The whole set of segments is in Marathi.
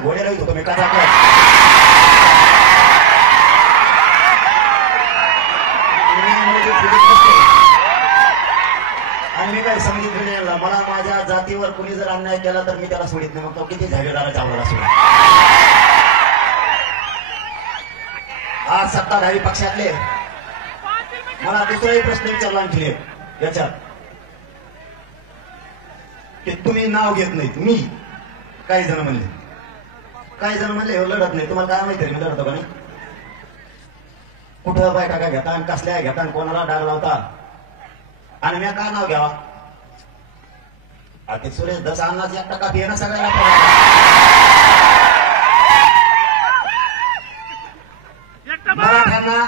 घोडे राहत होतो मी कथा आणि मी काय सांगितलं मला माझ्या जातीवर कुणी जर अन्याय केला तर मी त्याला सोडित नाही. मग तो किती जागीरदाराच्या आवडला सोड. आज सत्ताधारी पक्षातले मला दुसराही प्रश्न विचारला आणखी याच्यात की तुम्ही नाव घेत नाहीत. मी काही जण म्हणले हे लढत नाही. तुम्हाला काय माहिती मी लढतो का नाही? कुठं बायका काय घेता आणि कसल्या घेता आणि कोणाला डाग लावता आणि मी काय नाव घ्यावा? ते सुरेश दस अन्नाच 1% फी ना सगळ्याला. मराठ्यांना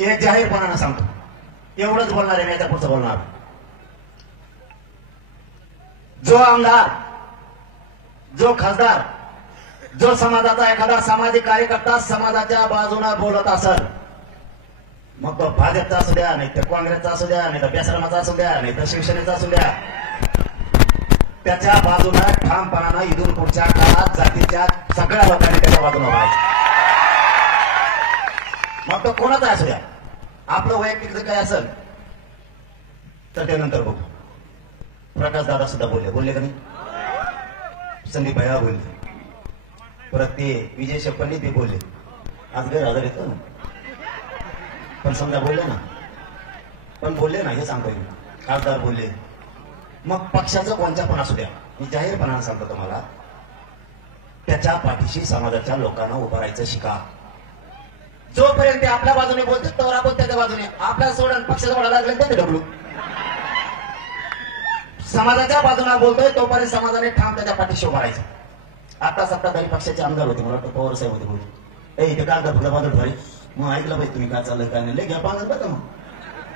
एक जाहीरपणानं सांगतो, एवढंच बोलणार आहे. मी याच्या पुढचं बोलणार. जो आमदार, जो खासदार, जो समाजाचा एखादा सामाजिक कार्यकर्ता समाजाच्या बाजूने बोलत असेल, मग तो भाजपचा असू द्या, नाही तर काँग्रेसचा असू द्या, नाही तर बेसरमाचा असू द्या, नाही तर शिवसेनेचा असू द्या, त्याच्या बाजूने ठामपणानं इथून पुढच्या काळात जातीच्या सगळ्या लोकांनी त्याच्या बाजूने व्हायचं. मग तो कोणाचा असू द्या. आपलं वैयक्तिक जर काय असेल तर ते नंतर बघू. प्रकाश दादा सुद्धा बोलले का नाही? संदीप भैया बोलले, परत ते विजय शेप्पणी ते बोलले. आज गैरहजर येतो ना, पण समजा बोलले ना, हे सांगतो मी. खासदार बोलले, मग पक्षाचं कोणत्या पण असू द्या, मी जाहीरपणाने सांगतो तुम्हाला, त्याच्या पाठीशी समाजाच्या लोकांना उभं राहायचं शिका. जोपर्यंत ते आपल्या बाजूने बोलते तोवर आपण त्याच्या बाजूने. आपल्या सोडून पक्षाचं बोलायला लागले तर ते ढकलू. समाजाच्या बाजूने बोलतोय तोपर्यंत समाजाने ठाम त्याच्या पाठीशी उभं राहायचं. आता सत्ताधारी पक्षाचे आमदार होते, मला वाटतं पवार साहेब होते. बोलले इथे काय फुला बाजू ठरे. मग ऐकलं पाहिजे तुम्ही काय चाललं काय नाही. घ्या पांगत बघा.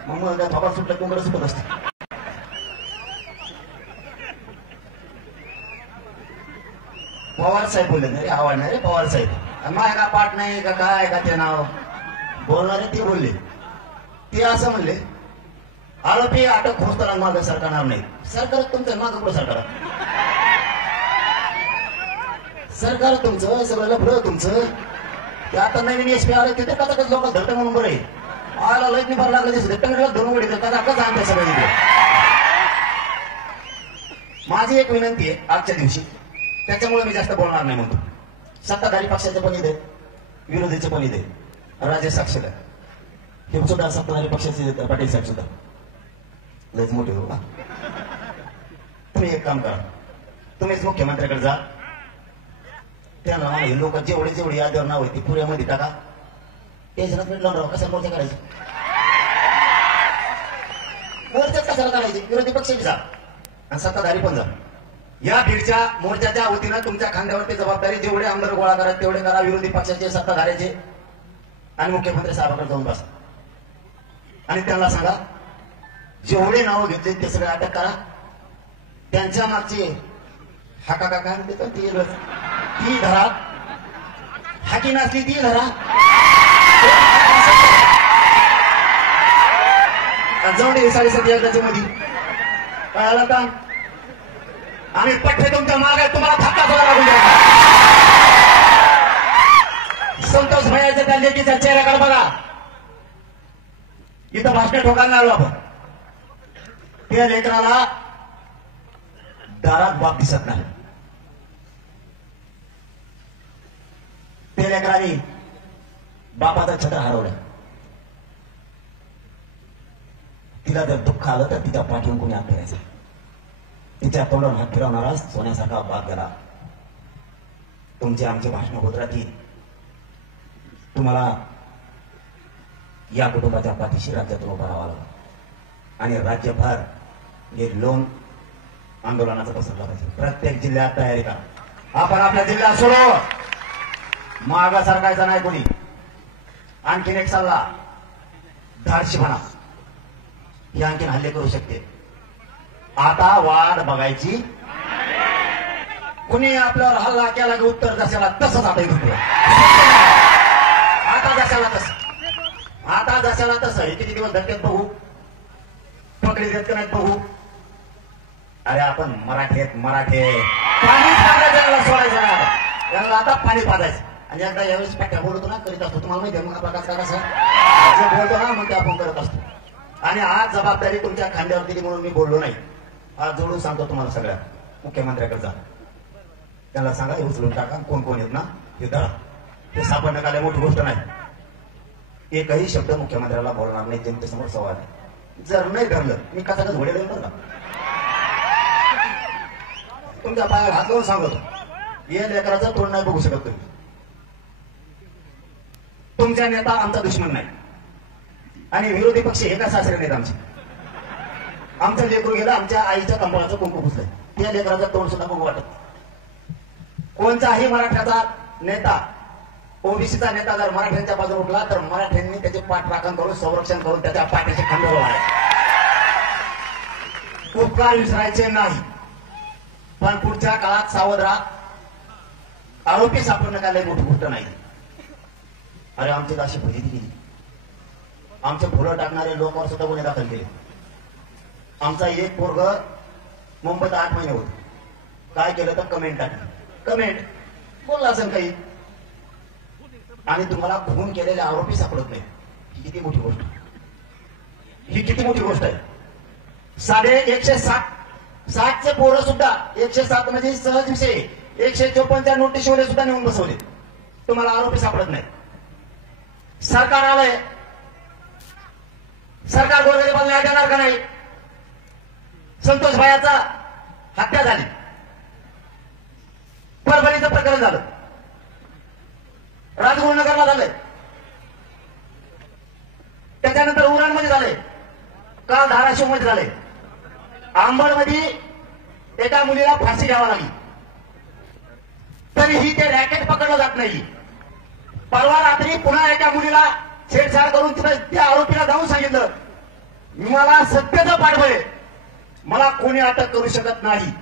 मग काय थोडा सुटलं कोंकडं सुटत असते. पवार साहेब बोलले नाही रे, आवडणार रे पवार साहेब. माझ्या का पाठ नाही का काय का ते नाव बोलणारे ते बोलले. ते असं म्हणले आरोपी अटक होताना मागं सरकारणार नाही. सरकार तुमचं मागं पुढं सरकार तुमचं सगळं लफडं तुमचं. ते आता नवीन एसपी आलं तिथे कदाच लोक धरतं म्हणून बरं आहे. आला लईत निभार लागलं दिसत टंगडीला धरून वडील कदाच आणते सगळं तिथे. माझी एक विनंती आहे आजच्या दिवशी, त्याच्यामुळे मी जास्त बोलणार नाही म्हणतो. सत्ताधारी पक्षाचे पण इथे, विरोधीचे पण इथे, राजे साक्षर हे सुद्धा सत्ताधारी पक्षाचे पाटील साहेब सुद्धा लयच मोठे हो. तुम्ही एक काम करा, तुम्हीच मुख्यमंत्र्याकडे जा. त्यांना हे लोक जेवढी यादीवर नाव आहे ती पुऱ्यामध्ये टाका. टेन्शनच भेटलं राव. कशाला मोर्चा काढायचे? मोर्चाच कशाला काढायचे? विरोधी पक्षाची जा आणि सत्ताधारी पण जा. या बीडच्या मोर्चाच्या वतीनं तुमच्या खांद्यावरती जबाबदारी. जेवढे आमदार गोळा करा तेवढे करा. विरोधी पक्षाचे, सत्ताधाऱ्याचे आणि मुख्यमंत्री साहेबांकडे जाऊन बसा आणि त्यांना सांगा जेवढे नावं घेतले ते सगळे अटक करा. त्यांच्या मागचे हाका काका ती धरा, हाकी नसली ती धरा. जाऊन दे 7.5 मध्ये काय आला का आम्ही पठ्ठे तुमच्या मागे तुम्हाला थप्पा सुद्धा लागून द्या. संतोष भैयाच्या त्या लेकीच्या चेहऱ्याकडे बघा. इथं भाषण ठोकायला आलो आपण. त्या लेकराला दारात बाप दिसत नाही. त्या लेकराने बापाचा छत्र हरवला. तिला जर दुःख आलं तर तिच्या पाठीवरून कोणी हात फिरायचा. तिच्या तोंडावर हात फिरवणारा सोन्यासारखा बाप गेला. तुमचे आमचे भाषण होत राहतील. तुम्हाला या कुटुंबाच्या पाठीशी राज्यातून उभा राहावा लागला आणि राज्यभर हे लोन आंदोलनाचा पसरला पाहिजे. प्रत्येक जिल्ह्यात तयारी करा. आपण आपल्या जिल्ह्यात सोडो, मागा सरकायचा नाही कोणी. आणखीन एक सल्ला, धाडशीपणा ही आणखीन हल्ले करू शकते. आता वाट बघायची. कुणी आपल्यावर हल्ला केला की उत्तर जशाला तसंच आता इथून आता जशाला तसं हे किती दिवस धक्क्यात बघू, पकडी देत का नाहीत बघू. अरे आपण मराठी काहीच सोडायचं नाही. याला आता पाणी पाजायचं आणि एकदा यावेळेस पट्ट्या बोलतो ना करीत असतो तुम्हाला माहिती आहे मग प्रकाश काय कसं जे बोलतो ना मग ते आपण करत असतो. आणि आज जबाबदारी तुमच्या खांद्यावर दिली म्हणून मी बोललो नाही. आज जोडून सांगतो तुम्हाला सगळ्या मुख्यमंत्र्याकडे जा त्यांना सांगा हे उचलून टाका कोण कोण येत ना हे धरा. ते सापडणं काय मोठी गोष्ट नाही. एकही शब्द मुख्यमंत्र्याला बोलणार नाही जनतेसमोर सवाल आहे. जर नाही धरलं मी कसा कसं घोडे देऊन का तुमच्या पायाला हात लावून सांगतो हे लेकराचं तोंड नाही बघू शकत तुम्ही. तुमचा नेता आमचा दुश्मन नाही आणि विरोधी पक्ष हे का सासरे नाहीत आमचे. आमचं लेकरू गेलं आमच्या आईच्या कंबळाचं कुंकू पुसलंय त्या लेकराचं तोंड सुद्धा बघू वाटत. कोणताही मराठ्याचा नेता ओबीसीचा नेता जर मराठ्यांच्या बाजूला उठला तर मराठ्यांनी त्याचे पाठराखण करून संरक्षण करून त्याच्या पाठीचे खांदे वाढायचे. उपकार विसरायचे नाही. पण पुढच्या काळात सावध राहा. आरोपी सापडणं काय मोठी गोष्ट नाही. अरे आमची अशी फजिती केली. आमचे फुलं टाकणारे लोकांवर सुद्धा गुन्हे दाखल केले. आमचा एक पोरग मुंबईत 8 महिने होते. काय केलं तर कमेंट टाकली. कमेंट बोलला असेल काही आणि तुम्हाला खून केलेले आरोपी सापडत नाही. ही किती मोठी गोष्ट. ही किती मोठी गोष्ट आहे. 160चे पोरं सुद्धा 107 म्हणजे सहज विषय 154च्या नोटीसवर सुद्धा नेऊन बसवले. तुम्हाला आरोपी सापडत नाही. सरकार आलंय. सरकार गोरगरिबांना न्याय देणार का नाही. संतोष भायाचा हत्या झाली. परभणीचं प्रकरण झालं. राजगुरुनगरला झालंय. त्याच्यानंतर उरणमध्ये झालंय. काल धाराशिव मध्ये झालंय. आंबडमध्ये एका मुलीला फाशी घ्यावी लागली तरीही ते रॅकेट पकडलं जात नाही. परवा रात्री पुन्हा एका मुलीला छेडछाड करून त्या आरोपीला जाऊन सांगितलं मला सत्याचं पाठवय मला कोणी अटक करू शकत नाही.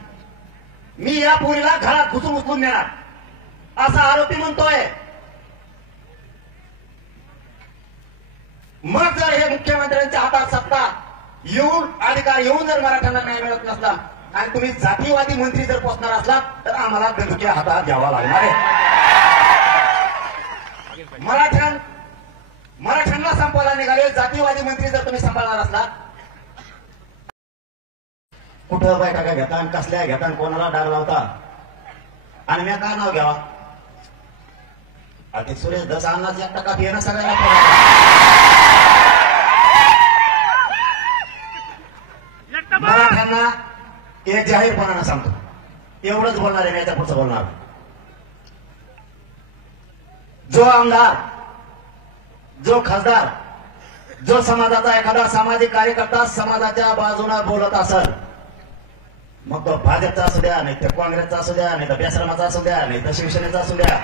मी या पोरीला घरात घुसून उचलून नेणार असा आरोपी म्हणतोय. मग जर हे मुख्यमंत्र्यांच्या हातात सत्ता येऊन अधिकार येऊन जर मराठ्यांना न्याय मिळत नसला आणि तुम्ही जातीवादी मंत्री जर पोचणार असलात तर आम्हाला बंदुक्या हातात घ्यावा लागणार आहे. मराठ्यांना संपवायला निघाले जातीवादी मंत्री जर तुम्ही सांभाळणार असलात. कुठं बैठका घेता आणि कसल्या घेता आणि कोणाला डाग लावता आणि मी काय नाव घ्यावा. अति सुरेश 10 अन्नाच 1% येणं सगळ्याला मराठ्यांना हे जाहीरपणानं सांगतो. एवढंच बोलणार आहे. मी पुढचं बोलणार. जो आमदार जो खासदार जो समाजाचा एखादा सामाजिक कार्यकर्ता समाजाच्या बाजूने बोलत असेल मग तो भाजपचा असू द्या नाही तर काँग्रेसचा असू द्या नाही तर बेसरमाचा असू द्या नाही तर शिवसेनेचा असू द्या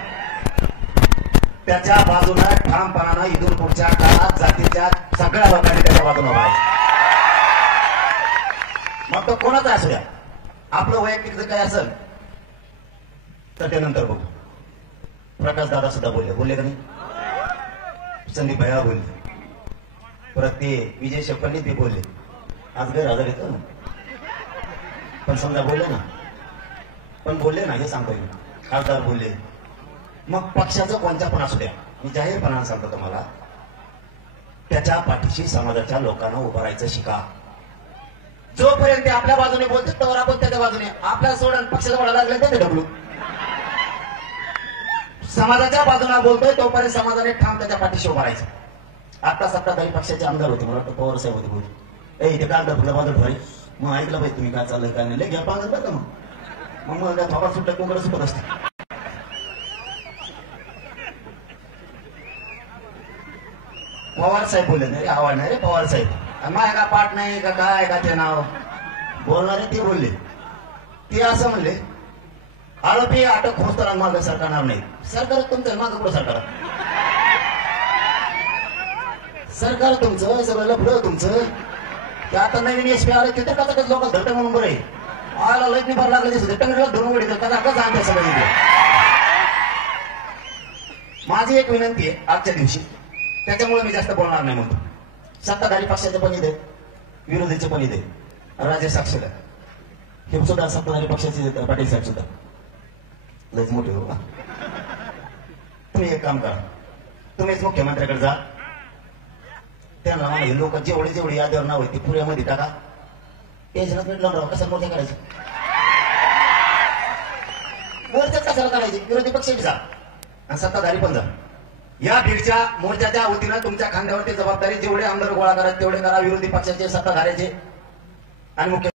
त्याच्या बाजूला ठामपणानं इथून पुढच्या काळात जातीच्या सगळ्या लोकांनी त्याच्या बाजूला व्हायचं. मग तो कोणाचा असू द्या. आपलं वैयक्तिक जर काय असेल तर ते नंतर बघू. प्रकाश दादा सुद्धा बोलले का नाही. संदीप भैया बोलले. परत ते विजय शेप्पळनी ते बोलले. आज गैरहजर येतो ना पण समजा बोलले ना हे सांगतोय मी. खासदार बोलले. मग पक्षाचं कोणत्या पण असू द्या मी जाहीरपणानं सांगतो तुम्हाला त्याच्या पाठीशी समाजाच्या लोकांना उभं राहायचं शिका. जोपर्यंत ते आपल्या बाजूने बोलते तोवर आपण त्याच्या बाजूने आपल्या सोडून पक्षाचा बोलायला लागले ते ढबलू. समाजाच्या बाजूला बोलतोय तोपर्यंत समाजाने ठाम त्याच्या पाठीशी उभं राहायचं. आता सत्ताधारी पक्षाचे आमदार होते मला वाटतं पवार साहेब होते बोल इथे काय फुलं बाजू ठेवाय मग ऐकलं पाहिजे तुम्ही काय चाललंय काय नाही घ्या पाहत बरं का मग थोडा सुट्टा कोंबडा सुटत असते. पवार साहेब बोलले नाही रे आवाज नाही रे पवार साहेब माय का पाठ नाही का काय का ते नाव बोलणारे ते बोलले. ते असं म्हणले आरोपी अटक होणार मागं सरकारणार नाही. सरकार तुमचं मागं पुढं सरकार तुमचं सगळं लफडं तुमचं. ते आता नवीन एसपी आले तिथे कसा कसं लोक धरतं म्हणून बरं आहे. आला लईत निभार लागले दिसत टंगडीला धरून वडील कसा कसं आणते सगळं. माझी एक विनंती आहे आजच्या दिवशी त्याच्यामुळे मी जास्त बोलणार नाही म्हणतो. सत्ताधारी पक्षाचे पण इथे विरोधीचे पण इथे राजे साक्षर हे सुद्धा सत्ताधारी पक्षाचे पाटील साहेब सुद्धा लयच मोठे हो. तुम्ही एक काम करा, तुम्हीच मुख्यमंत्र्याकडे जा, त्यांना म्हणा हे लोक जेवढी यादीवर नाव आहे ती पुऱ्यामध्ये टाका, टेन्शनच मिटलं राव. कशाला मोर्चा करायचे, मोर्चाच कशाला काढायचे, विरोधी पक्ष जा आणि सत्ताधारी पण जा. या बीडच्या मोर्चाच्या वतीनं तुमच्या खांद्यावरती जबाबदारी, जेवढे आमदार गोळा करा तेवढे करा, विरोधी पक्षाचे सत्ताधाऱ्याचे आणि मुख्य